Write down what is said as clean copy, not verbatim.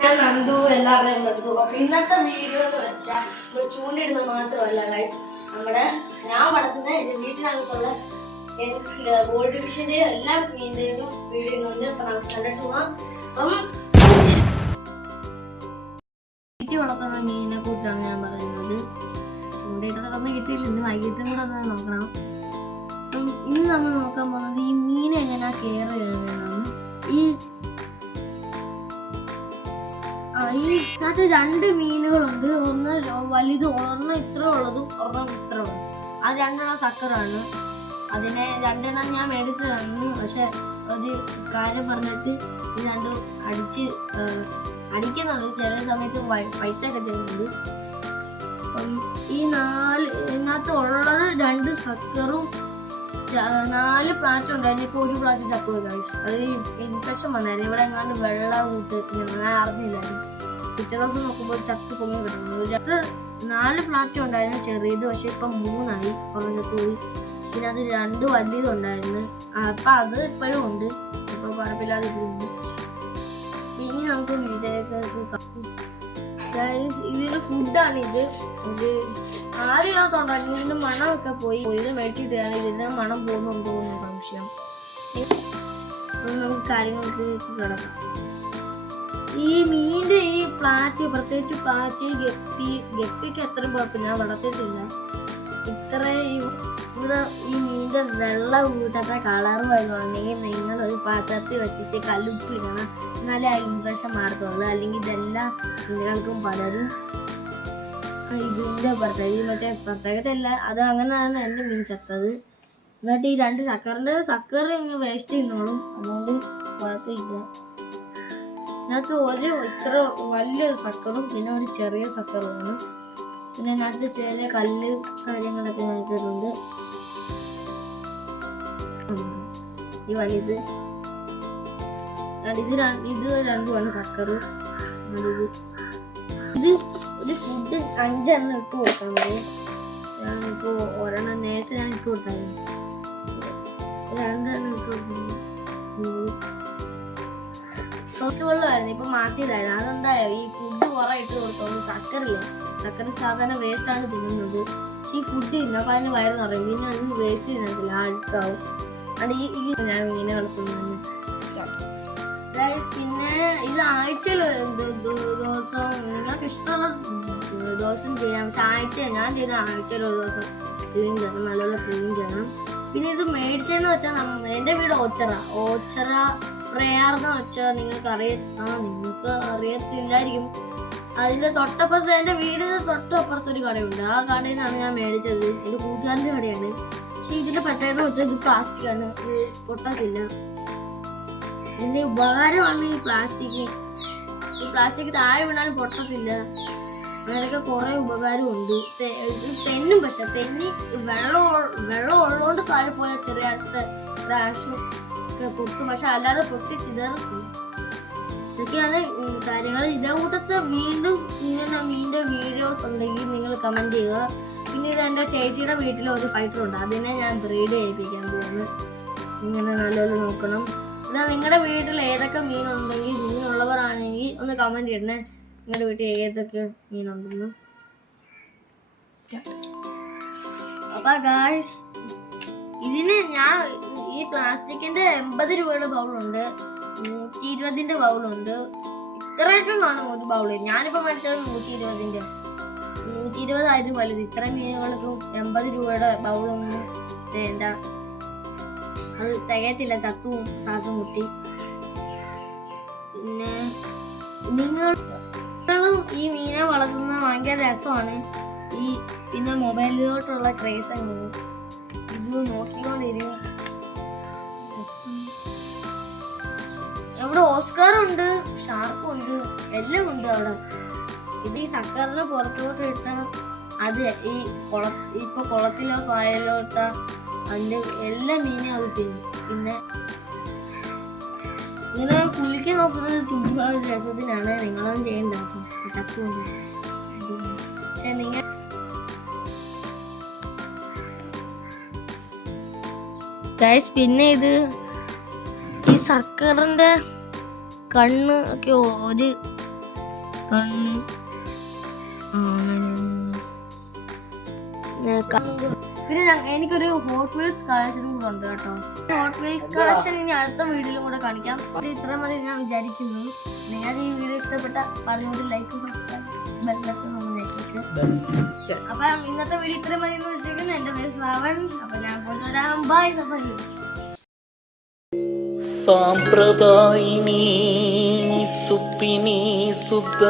ഞാൻ നന്ദു, എല്ലാവരുടെയും നന്ദു. അപ്പൊ ഇന്നത്തെ വീഡിയോ എന്ന് വെച്ചാൽ നമ്മൾ ചൂണ്ടിടുന്നത് മാത്രമല്ല ഗൈസ്, നമ്മുടെ ഞാൻ വളർത്തുന്ന എന്റെ വീട്ടിനകത്തുള്ള ഗോൾഡ് ഫിഷിന്റെയും എല്ലാ മീനിന്റെയും വീഡിയോ ഉണ്ട്. അപ്പൊ നമുക്ക് കണ്ടിട്ട് പോവാം. അപ്പം വീട്ടിൽ വളർത്തുന്ന മീനിനെ കുറിച്ചാണ് ഞാൻ പറയുന്നത്. ചൂണ്ടിട്ടൊന്നും കിട്ടിയില്ല, ഇന്ന് വൈകിട്ടും കൂടെ ഒന്ന് നോക്കണം. ഇന്ന് നമ്മൾ നോക്കാൻ പോകുന്നത് ഈ മീനെ എങ്ങനെയാ കെയർ ചെയ്യുന്നതാണ്. ഇതിനകത്ത് രണ്ട് മീനുകളുണ്ട്. ഒന്ന് വലുത്, ഒരെണ്ണം ഇത്ര ഉള്ളതും ഒരെണ്ണം ഇത്ര ഉള്ളതും. അത് രണ്ടെണ്ണം സക്കറാണ്. അതിനെ രണ്ടെണ്ണം ഞാൻ മേടിച്ചതാണ്. പക്ഷെ ഒരു കാര്യം പറഞ്ഞിട്ട് ഇത് രണ്ടും അടിക്കുന്നുണ്ട്. ചില സമയത്ത് ഫൈറ്റൊക്കെ ചെയ്യുന്നുണ്ട്. ഈ ഇതിനകത്ത് ഉള്ളത് രണ്ട് സക്കറും 4 പ്ലാറ്റ് ഉണ്ടായിരുന്നു. ഇപ്പോൾ ഒരു പ്ലാറ്റ് ചത്തുപോയി ഗൈസ്. അത് ഇൻഫെക്ഷൻ വന്നായിരുന്നു. ഇവിടെ എങ്ങാണ്ട് വെള്ളം കൂട്ട് ഞാൻ അറിഞ്ഞില്ലായിരുന്നു. പിറ്റേ ദിവസം നോക്കുമ്പോൾ ചത്ത് പൊങ്ങി കിട്ടുന്നു. 4 പ്ലാറ്റ് ഉണ്ടായിരുന്നു ചെറിയത്, പക്ഷെ ഇപ്പം 3 ഒരെണ്ണം ചത്തുപോയി. പിന്നെ അത് 2 വലിയതുണ്ടായിരുന്നു. അപ്പം അത് ഇപ്പോഴും ഉണ്ട്. ഇപ്പം കുഴപ്പമില്ലാതെ ഇരിക്കുന്നു. ഇനി നമുക്ക് വീട്ടിലേക്ക് ഇതിന് ഫുഡാണ്. ഇത് ആദ്യത്തുണ്ടായിരുന്നു. ഇതിന്റെ മണമൊക്കെ പോയി. ഇത് മേടിച്ചിട്ടാണ് ഇതിന്റെ മണം പോകുന്നുണ്ടോ എന്ന് സംശയം. നമുക്ക് കാര്യങ്ങൾക്ക് കിടക്കാം. ഈ മീനിന്റെ ഈ പ്ലാറ്റ്, പ്രത്യേകിച്ച് പ്ലാറ്റ്, ഗപ്പിക്ക് അത്രയും കുഴപ്പമില്ല, ഞാൻ വളർത്തിയിട്ടില്ല. ഇവിടെ ഈ മീനിന്റെ വെള്ള കൂട്ടത്തെ കളർ വരുവാണെങ്കിൽ നിങ്ങൾ ഒരു പാത്രത്തിൽ വെച്ചിട്ട് കല്ലുപ്പ് ഇടണം. എന്നാലേ ആ ഇൻഫെക്ഷൻ മാറത്തുള്ളൂ. അല്ലെങ്കിൽ ഇതെല്ലാ മീനുകൾക്കും പലരും ഇതിന്റെ മറ്റേ പ്രത്യേകതയല്ല, അത് അങ്ങനെയാണ് എൻ്റെ മീൻ ചത്തത്. എന്നിട്ട് ഈ 2 സക്കർ ഇങ്ങനെ വേസ്റ്റ് ചെയ്യുന്നോളും, അതുകൊണ്ട് കുഴപ്പമില്ല. ഇതിനകത്ത് ഒരു ഇത്ര വലിയൊരു സക്കറും പിന്നെ ഒരു ചെറിയ സക്കറുമാണ്. പിന്നെ അതിനകത്ത് ചെറിയ കല്ല് കാര്യങ്ങളൊക്കെ നോക്കിയിട്ടുണ്ട്. ഈ വലുത് ഇത് രണ്ടുമാണ് സക്കറ്. ഇത് ഒരു ഫുഡ് 5 എണ്ണം ഇട്ട് കൊടുക്കാൻ മതി. ഞാനിപ്പോ ഒരെണ്ണം നേരത്തെ ഞാൻ ഇട്ട് കൊടുത്തായിരുന്നു. 2 എണ്ണം ഇട്ട് കൊടുത്തു. തൊട്ട് വെള്ളമായിരുന്നു, ഇപ്പൊ മാറ്റിയതായിരുന്നു. അതെന്തായോ ഈ ഫുഡ് കുറെ ഇട്ട് കൊടുത്തോളൂ. സക്കര സാധാരണ വേസ്റ്റാണ് തിന്നുന്നത്. പക്ഷെ ഈ ഫുഡ് തിന്നും, അപ്പൊ അതിന് വയറ് നിറയും. പിന്നെ അത് വേസ്റ്റ് തിന്നത്തില്ല, അഴുക്കാവും. അത് ഈ ഞാൻ മീനെ വളർത്തുന്നത്. പിന്നെ ഇത് ആഴ്ചയിൽ ദിവസം നിങ്ങൾക്ക് ഇഷ്ടമുള്ള ദിവസം ചെയ്യാം. പക്ഷെ ഞാൻ ചെയ്ത ആഴ്ചയിൽ ഒരു ദിവസം ക്ലീൻ ചെയ്യണം, നല്ലപോലെ ക്ലീൻ ചെയ്യണം. പിന്നെ ഇത് മേടിച്ചതെന്ന് വെച്ചാൽ എൻ്റെ വീട് ഓച്ചറ പ്രയാർന്ന് വെച്ചാൽ നിങ്ങൾക്ക് അറിയത്തില്ലായിരിക്കും. അതിൻ്റെ തൊട്ടപ്പുറത്ത്, എൻ്റെ വീടിന് തൊട്ടപ്പുറത്തൊരു കടയുണ്ട്. ആ കടയിൽ നിന്നാണ് ഞാൻ മേടിച്ചത്. എൻ്റെ കൂട്ടുകാരൻ്റെ കടയാണ്. പക്ഷെ ഇതിൻ്റെ പറ്റാന്ന് വെച്ചാൽ ഇത് പ്ലാസ്റ്റിക്കാണ്, ഇത് പൊട്ടത്തില്ല. ഇതിന്റെ ഉപകാരമാണ് ഈ പ്ലാസ്റ്റിക് താഴെ വീണാലും പൊട്ടത്തില്ല. അങ്ങനെയൊക്കെ കുറെ ഉപകാരമുണ്ട്. ഇത് തെന്നും, പക്ഷെ തെന്നി വെള്ളം ഉള്ളതുകൊണ്ട് താഴെ പോയാൽ ചെറിയ അടുത്ത ക്രാഷും ഒക്കെ പൊട്ടും. പക്ഷെ അല്ലാതെ പൊട്ടി ചിതറില്ല. ഇതൊക്കെയാണ് കാര്യങ്ങൾ. ഇതേ കൂട്ടത്തെ വീണ്ടും ഇങ്ങനെ മീനിന്റെ വീഡിയോസ് ഉണ്ടെങ്കിൽ നിങ്ങൾ കമന്റ് ചെയ്യുക. പിന്നെ ഇത് എൻ്റെ ചേച്ചിയുടെ വീട്ടിൽ ഒരു ഫൈറ്റർ ഉണ്ട്, അതിനെ ഞാൻ ബ്രീഡ് ചെയ്യിപ്പിക്കാൻ പോകുന്നു. ഇങ്ങനെ നല്ലപോലെ നോക്കണം. നിങ്ങളുടെ വീട്ടിൽ ഏതൊക്കെ മീനുണ്ടെങ്കിൽ, മീനുള്ളവരാണെങ്കിൽ ഒന്ന് കമന്റ് ചെയ്യണേ. നിങ്ങളുടെ വീട്ടിൽ ഏതൊക്കെ മീനുണ്ടെന്ന്. അപ്പൊ ഗായ്സ്, ഇതിന് ഞാൻ ഈ പ്ലാസ്റ്റിക്കിന്റെ 80 രൂപയുടെ ബൗളുണ്ട്, 120ന്റെ ബൗളുണ്ട്. ഇത്രയൊക്കെ കാണും ഒരു ബൗള്. ഞാനിപ്പോ മേടിച്ചത് 120ന്റെ. 120 വലുത്. ഇത്രയും മീനുകൾക്കും 80 രൂപയുടെ ബൗളൊന്നും വേണ്ട, അത് തികയത്തില്ല, ചത്തും ശ്വാസം മുട്ടി. പിന്നെ നിങ്ങളും ഈ മീനെ വളർത്തുന്നത് ഭയങ്കര രസമാണ്. പിന്നെ മൊബൈലിലോട്ടുള്ള ക്രേസ് അങ്ങ് ഇത് നോക്കിക്കൊണ്ടിരിക്കും. അവിടെ ഓസ്കാറുണ്ട്, ഷാർക്കുണ്ട്, എല്ലാം ഉണ്ട് അവിടെ. ഇത് ഈ സക്കറിനെ പുറത്തോട്ട് ഇട്ടാൽ അത് ഇപ്പൊ കുളത്തിലോ കായലിലോ ഇട്ടാൽ അതിന്റെ എല്ലാ മീനും അത് തിന്നും. പിന്നെ ഇങ്ങനെ കുളിക്ക് നോക്കുന്നത് ചുമ്മാ രസത്തിനാണ്. നിങ്ങളൊന്നും ചെയ്യണ്ടാക്കും ചക്കുണ്ട്. പക്ഷെ നിങ്ങൾ പിന്നെ ഇത് ഈ സക്കറിന്റെ കണ്ണ് ഒക്കെ കണ്ണ് പിന്നെ എനിക്കൊരു ഹോട്ട് വീൽസ് കളക്ഷനും കൂടെ ഉണ്ട് കേട്ടോ. ഹോട്ട് വീൽസ് കളക്ഷൻ ഇനി അടുത്ത വീഡിയോയിലും കൂടെ കാണിക്കാം. ഇത് ഇത്ര മതി ഞാൻ വിചാരിക്കുന്നു. നിങ്ങൾ ഈ വീഡിയോ ഇഷ്ടപ്പെട്ട പറഞ്ഞുകൊണ്ട് ലൈക്കും സബ്സ്ക്രൈബ് അപ്പൊ ഇന്നത്തെ വീഡിയോ ഇത്ര മതി എന്ന് വെച്ചിരിക്കുന്നു. എന്റെ പേര് ശ്രാവൺ. അപ്പൊ ഞാൻ പോയിട്ട് വരാം. ബൈ. സാമ്പ്രദായിനി സുപ്പിനി സുദ്ധ